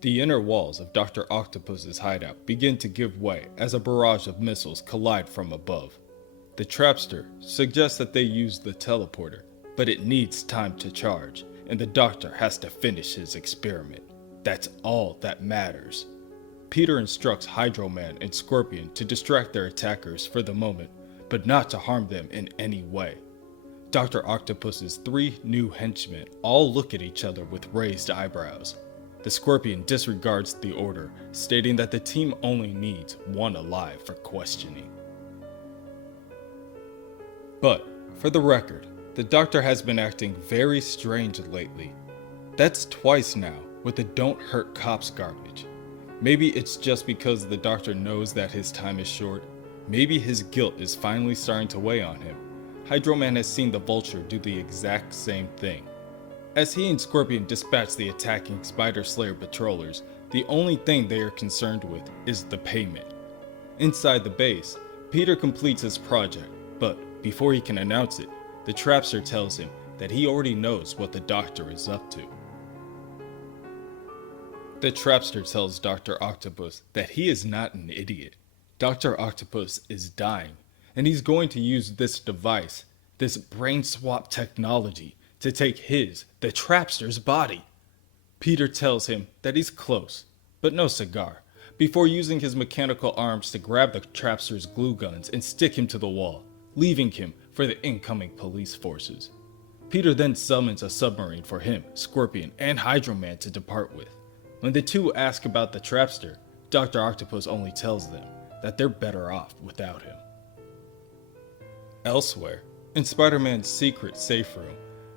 The inner walls of Dr. Octopus's hideout begin to give way as a barrage of missiles collide from above. The trapster suggests that they use the teleporter, but it needs time to charge, and the doctor has to finish his experiment. That's all that matters. Peter instructs Hydro Man and Scorpion to distract their attackers for the moment, but not to harm them in any way. Dr. Octopus's three new henchmen all look at each other with raised eyebrows. The Scorpion disregards the order, stating that the team only needs one alive for questioning. But, for the record, the Doctor has been acting very strange lately. That's twice now with the "don't hurt cops" garbage. Maybe it's just because the Doctor knows that his time is short. Maybe his guilt is finally starting to weigh on him. Hydro Man has seen the Vulture do the exact same thing. As he and Scorpion dispatch the attacking Spider Slayer patrollers, the only thing they are concerned with is the payment. Inside the base, Peter completes his project, but before he can announce it, the Trapster tells him that he already knows what the Doctor is up to. The Trapster tells Dr. Octopus that he is not an idiot. Dr. Octopus is dying, and he's going to use this device, this brain swap technology, to take the Trapster's body. Peter tells him that he's close, but no cigar, before using his mechanical arms to grab the Trapster's glue guns and stick him to the wall, leaving him for the incoming police forces. Peter then summons a submarine for him, Scorpion, and Hydro Man to depart with. When the two ask about the Trapster, Dr. Octopus only tells them that they're better off without him. Elsewhere, in Spider-Man's secret safe room,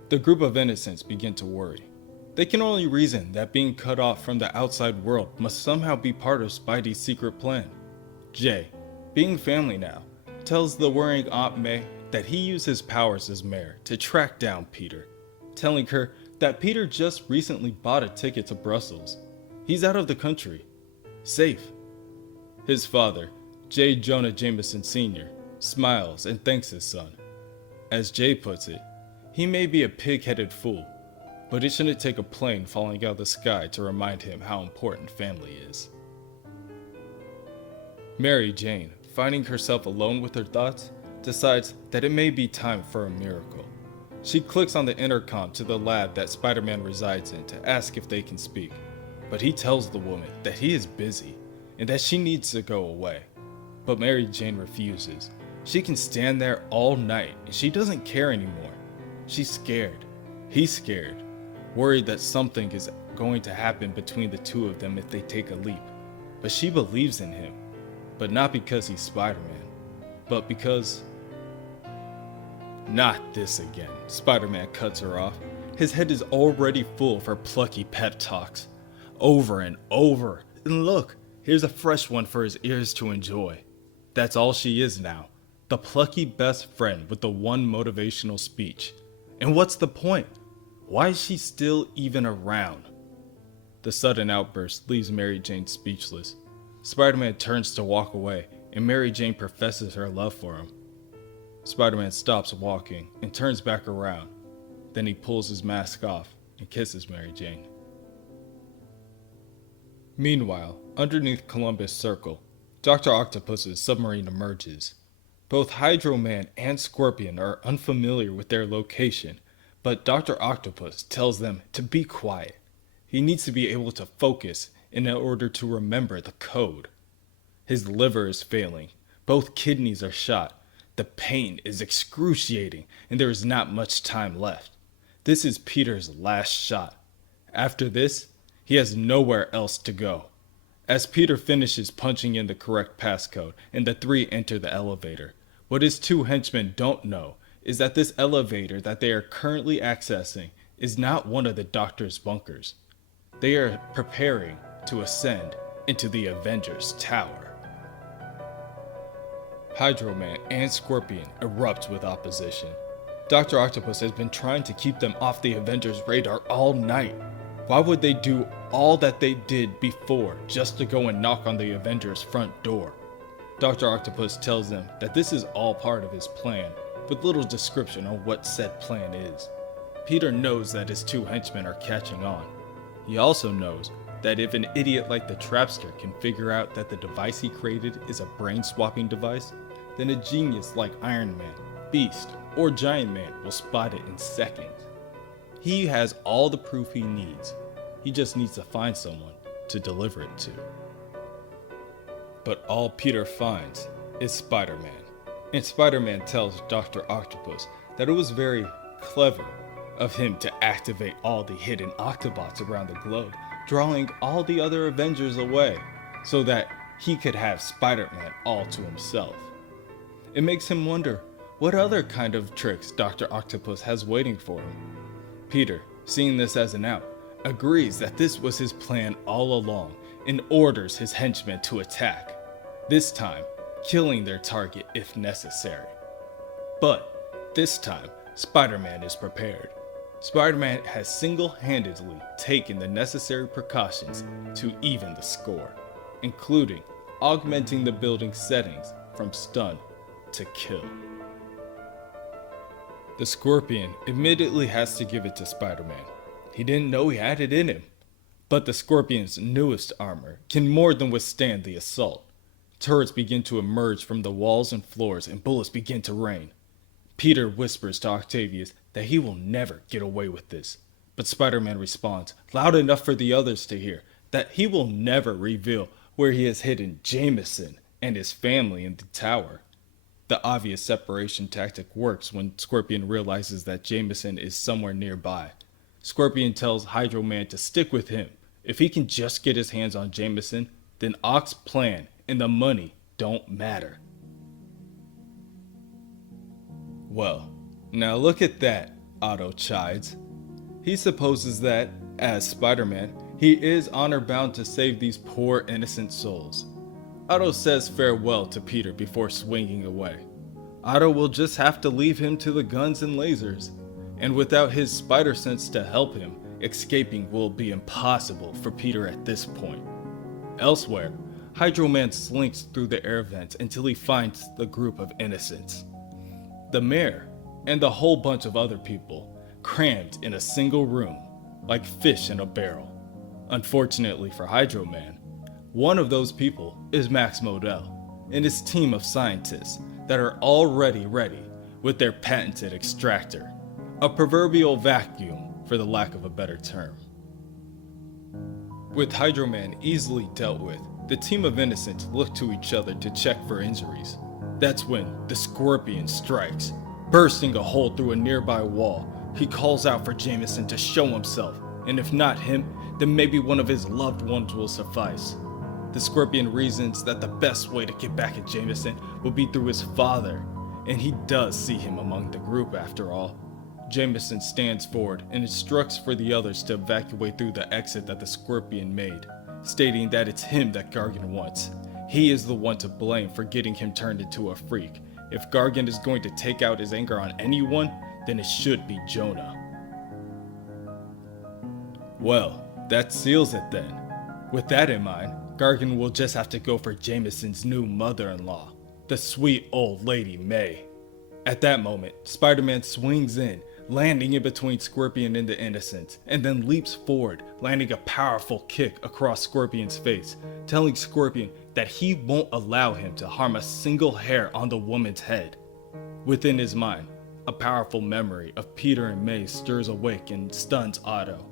the group of innocents begin to worry. They can only reason that being cut off from the outside world must somehow be part of Spidey's secret plan. Jay, being family now, tells the worrying Aunt May that he used his powers as mayor to track down Peter, telling her that Peter just recently bought a ticket to Brussels. He's out of the country. Safe. His father, J. Jonah Jameson Sr., smiles and thanks his son. As Jay puts it, he may be a pig-headed fool, but it shouldn't take a plane falling out of the sky to remind him how important family is. Mary Jane, finding herself alone with her thoughts, decides that it may be time for a miracle. She clicks on the intercom to the lab that Spider-Man resides in to ask if they can speak, but he tells the woman that he is busy and that she needs to go away. But Mary Jane refuses. She can stand there all night and she doesn't care anymore. She's scared. He's scared, worried that something is going to happen between the two of them if they take a leap. But she believes in him, but not because he's Spider-Man, but because... Not this again. Spider-Man cuts her off. His head is already full of her plucky pep talks. Over and over. And look, here's a fresh one for his ears to enjoy. That's all she is now. The plucky best friend with the one motivational speech. And what's the point? Why is she still even around? The sudden outburst leaves Mary Jane speechless. Spider-Man turns to walk away, and Mary Jane professes her love for him. Spider-Man stops walking and turns back around. Then he pulls his mask off and kisses Mary Jane. Meanwhile, underneath Columbus Circle, Dr. Octopus's submarine emerges. Both Hydro Man and Scorpion are unfamiliar with their location, but Dr. Octopus tells them to be quiet. He needs to be able to focus in order to remember the code. His liver is failing. Both kidneys are shot. The pain is excruciating, and there is not much time left. This is Peter's last shot. After this, he has nowhere else to go. As Peter finishes punching in the correct passcode and the three enter the elevator, what his two henchmen don't know is that this elevator that they are currently accessing is not one of the Doctor's bunkers. They are preparing to ascend into the Avengers Tower. Hydro Man and Scorpion erupt with opposition. Dr. Octopus has been trying to keep them off the Avengers' radar all night. Why would they do all that they did before just to go and knock on the Avengers' front door? Dr. Octopus tells them that this is all part of his plan, with little description on what said plan is. Peter knows that his two henchmen are catching on. He also knows that if an idiot like the Trapster can figure out that the device he created is a brain-swapping device, then a genius like Iron Man, Beast, or Giant Man will spot it in seconds. He has all the proof he needs. He just needs to find someone to deliver it to. But all Peter finds is Spider-Man. And Spider-Man tells Dr. Octopus that it was very clever of him to activate all the hidden Octobots around the globe, drawing all the other Avengers away so that he could have Spider-Man all to himself. It makes him wonder what other kind of tricks Dr. Octopus has waiting for him. Peter, seeing this as an out, agrees that this was his plan all along and orders his henchmen to attack, this time killing their target if necessary. But this time, Spider-Man is prepared. Spider-Man has single-handedly taken the necessary precautions to even the score, including augmenting the building's settings from stun to kill. The Scorpion immediately has to give it to Spider-Man. He didn't know he had it in him. But the Scorpion's newest armor can more than withstand the assault. Turrets begin to emerge from the walls and floors, and bullets begin to rain. Peter whispers to Octavius that he will never get away with this. But Spider-Man responds, loud enough for the others to hear, that he will never reveal where he has hidden Jameson and his family in the tower. The obvious separation tactic works when Scorpion realizes that Jameson is somewhere nearby. Scorpion tells Hydro Man to stick with him. If he can just get his hands on Jameson, then Oct's plan and the money don't matter. Well, now look at that, Otto chides. He supposes that, as Spider-Man, he is honor-bound to save these poor innocent souls. Otto says farewell to Peter before swinging away. Otto will just have to leave him to the guns and lasers, and without his spider sense to help him, escaping will be impossible for Peter at this point. Elsewhere, Hydro Man slinks through the air vents until he finds the group of innocents. The mayor and the whole bunch of other people crammed in a single room, like fish in a barrel. Unfortunately for Hydro Man, one of those people is Max Modell and his team of scientists that are already ready with their patented extractor, a proverbial vacuum for the lack of a better term. With Hydro Man easily dealt with, the team of innocents look to each other to check for injuries. That's when the Scorpion strikes. Bursting a hole through a nearby wall, he calls out for Jameson to show himself, and if not him, then maybe one of his loved ones will suffice. The Scorpion reasons that the best way to get back at Jameson will be through his father, and he does see him among the group after all. Jameson stands forward and instructs for the others to evacuate through the exit that the Scorpion made, stating that it's him that Gargan wants. He is the one to blame for getting him turned into a freak. If Gargan is going to take out his anger on anyone, then it should be Jonah. Well, that seals it then. With that in mind, Gargan will just have to go for Jameson's new mother-in-law, the sweet old lady May. At that moment, Spider-Man swings in, landing in between Scorpion and the innocents, and then leaps forward, landing a powerful kick across Scorpion's face, telling Scorpion that he won't allow him to harm a single hair on the woman's head. Within his mind, a powerful memory of Peter and May stirs awake and stuns Otto.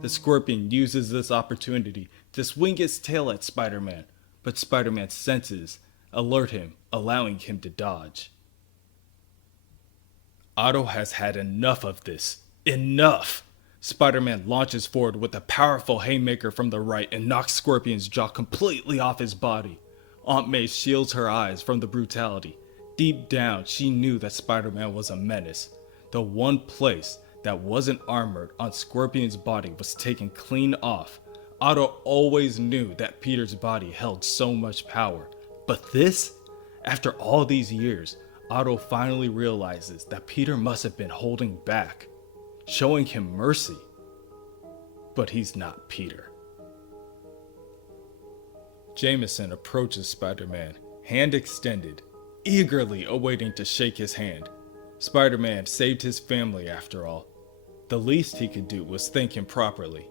The Scorpion uses this opportunity to swing its tail at Spider-Man, but Spider-Man's senses alert him, allowing him to dodge. Otto has had enough of this. Enough! Spider-Man launches forward with a powerful haymaker from the right and knocks Scorpion's jaw completely off his body. Aunt May shields her eyes from the brutality. Deep down, she knew that Spider-Man was a menace. The one place that wasn't armored on Scorpion's body was taken clean off. Otto always knew that Peter's body held so much power. But this? After all these years, Otto finally realizes that Peter must have been holding back, showing him mercy. But he's not Peter. Jameson approaches Spider-Man, hand extended, eagerly awaiting to shake his hand. Spider-Man saved his family after all. The least he could do was thank him properly.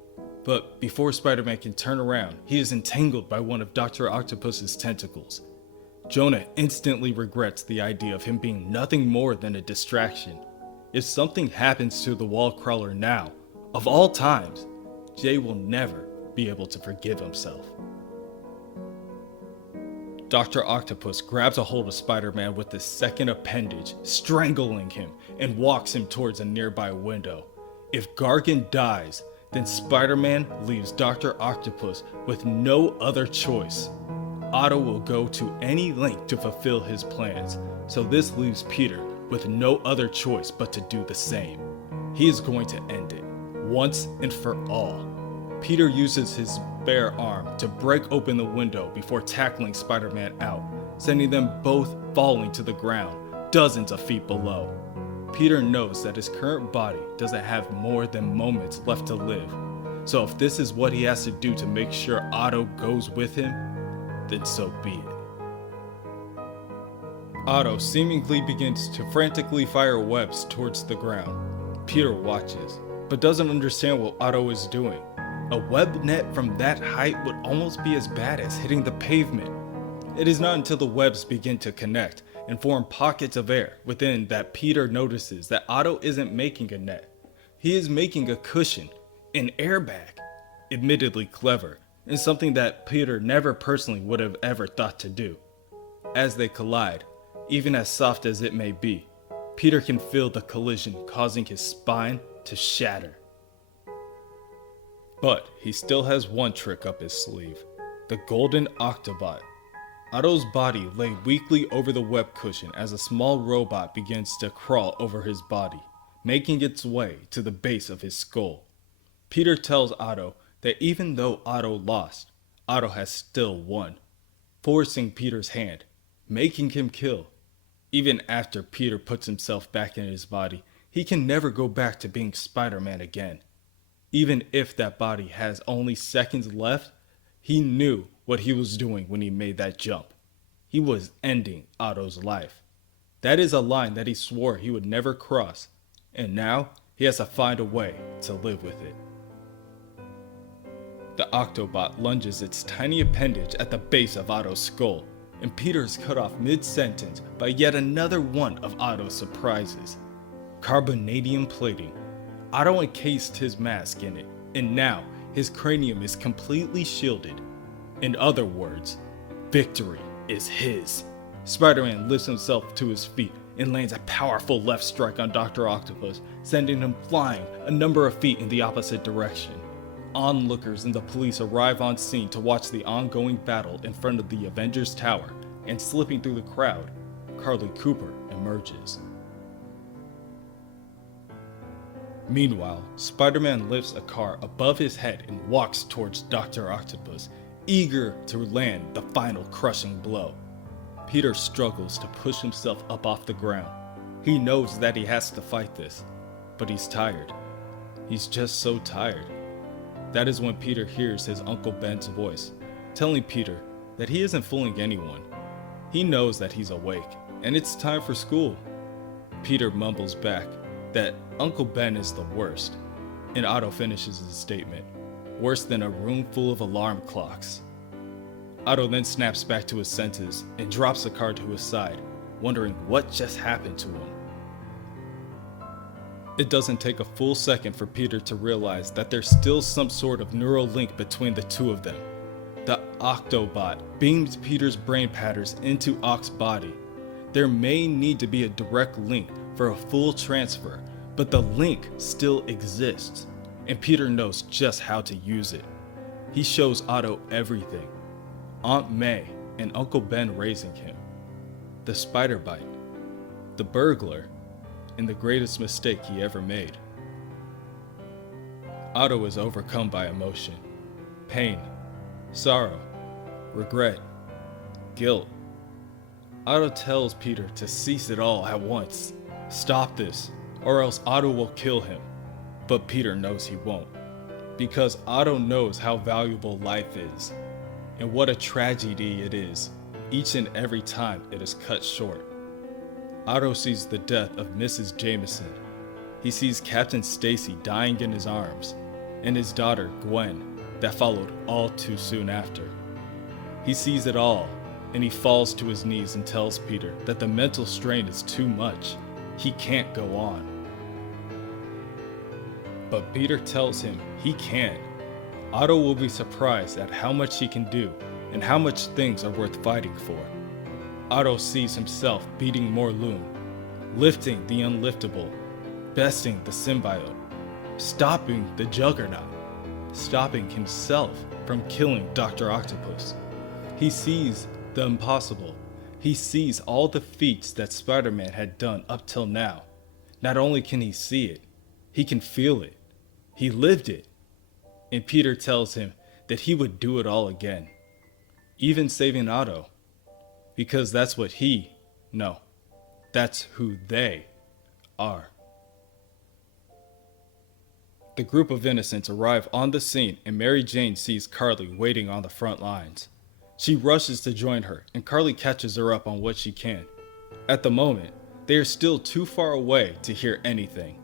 But before Spider-Man can turn around, he is entangled by one of Dr. Octopus's tentacles. Jonah instantly regrets the idea of him being nothing more than a distraction. If something happens to the wall crawler now, of all times, Jay will never be able to forgive himself. Dr. Octopus grabs a hold of Spider-Man with his second appendage, strangling him, and walks him towards a nearby window. If Gargan dies, then Spider-Man leaves Dr. Octopus with no other choice. Otto will go to any length to fulfill his plans, so this leaves Peter with no other choice but to do the same. He is going to end it, once and for all. Peter uses his bare arm to break open the window before tackling Spider-Man out, sending them both falling to the ground, dozens of feet below. Peter knows that his current body doesn't have more than moments left to live, so if this is what he has to do to make sure Otto goes with him, then so be it. Otto seemingly begins to frantically fire webs towards the ground. Peter watches, but doesn't understand what Otto is doing. A web net from that height would almost be as bad as hitting the pavement. It is not until the webs begin to connect and form pockets of air within that Peter notices that Otto isn't making a net. He is making a cushion, an airbag. Admittedly clever, and something that Peter never personally would have ever thought to do. As they collide, even as soft as it may be, Peter can feel the collision causing his spine to shatter. But he still has one trick up his sleeve, the Golden Octobot. Otto's body lay weakly over the web cushion as a small robot begins to crawl over his body, making its way to the base of his skull. Peter tells Otto that even though Otto lost, Otto has still won, forcing Peter's hand, making him kill. Even after Peter puts himself back in his body, he can never go back to being Spider-Man again. Even if that body has only seconds left, he knew what he was doing when he made that jump. He was ending Otto's life. That is a line that he swore he would never cross, and now he has to find a way to live with it. The Octobot lunges its tiny appendage at the base of Otto's skull, and Peter is cut off mid-sentence by yet another one of Otto's surprises. Carbonadium plating. Otto encased his mask in it, and now his cranium is completely shielded. In other words, victory is his. Spider-Man lifts himself to his feet and lands a powerful left strike on Dr. Octopus, sending him flying a number of feet in the opposite direction. Onlookers and the police arrive on scene to watch the ongoing battle in front of the Avengers Tower, and slipping through the crowd, Carly Cooper emerges. Meanwhile, Spider-Man lifts a car above his head and walks towards Dr. Octopus, eager to land the final crushing blow. Peter struggles to push himself up off the ground. He knows that he has to fight this, but he's tired. He's just so tired. That is when Peter hears his Uncle Ben's voice, telling Peter that he isn't fooling anyone. He knows that he's awake, and it's time for school. Peter mumbles back that Uncle Ben is the worst, and Otto finishes his statement, worse than a room full of alarm clocks. Otto then snaps back to his senses and drops the card to his side, wondering what just happened to him. It doesn't take a full second for Peter to realize that there's still some sort of neural link between the two of them. The Octobot beams Peter's brain patterns into Oc's body. There may need to be a direct link for a full transfer, but the link still exists, and Peter knows just how to use it. He shows Otto everything. Aunt May and Uncle Ben raising him, the spider bite, the burglar, and the greatest mistake he ever made. Otto is overcome by emotion, pain, sorrow, regret, guilt. Otto tells Peter to cease it all at once. Stop this, or else Otto will kill him. But Peter knows he won't, because Otto knows how valuable life is, and what a tragedy it is each and every time it is cut short. Otto sees the death of Mrs. Jameson. He sees Captain Stacy dying in his arms. and his daughter, Gwen, that followed all too soon after. He sees it all, and he falls to his knees and tells Peter that the mental strain is too much. He can't go on. But Peter tells him he can. Otto will be surprised at how much he can do and how much things are worth fighting for. Otto sees himself beating Morlun, lifting the unliftable, besting the symbiote, stopping the Juggernaut, stopping himself from killing Dr. Octopus. He sees the impossible. He sees all the feats that Spider-Man had done up till now. Not only can he see it, he can feel it. He lived it. And Peter tells him that he would do it all again, even saving Otto, because that's what that's who they are. The group of innocents arrive on the scene, and Mary Jane sees Carly waiting on the front lines. She rushes to join her, and Carly catches her up on what she can. At the moment, they are still too far away to hear anything.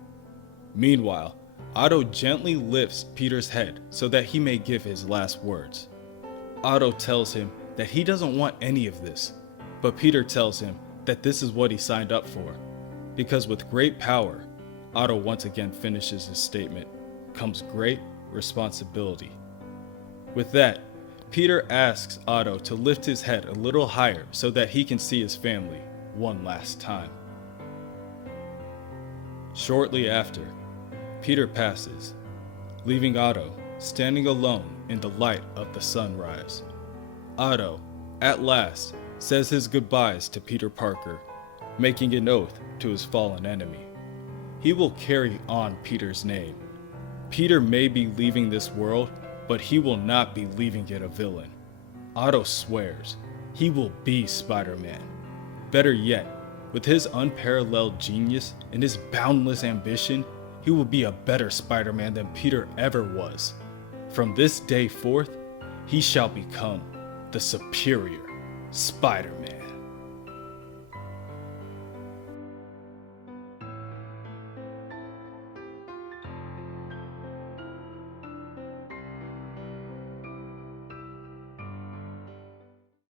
Meanwhile, Otto gently lifts Peter's head so that he may give his last words. Otto tells him that he doesn't want any of this, but Peter tells him that this is what he signed up for, because with great power, Otto once again finishes his statement, comes great responsibility. With that, Peter asks Otto to lift his head a little higher so that he can see his family one last time. Shortly after, Peter passes, leaving Otto standing alone in the light of the sunrise. Otto, at last, says his goodbyes to Peter Parker, making an oath to his fallen enemy. He will carry on Peter's name. Peter may be leaving this world, but he will not be leaving it a villain. Otto swears he will be Spider-Man. Better yet, with his unparalleled genius and his boundless ambition, he will be a better Spider-Man than Peter ever was. From this day forth, he shall become the superior Spider-Man.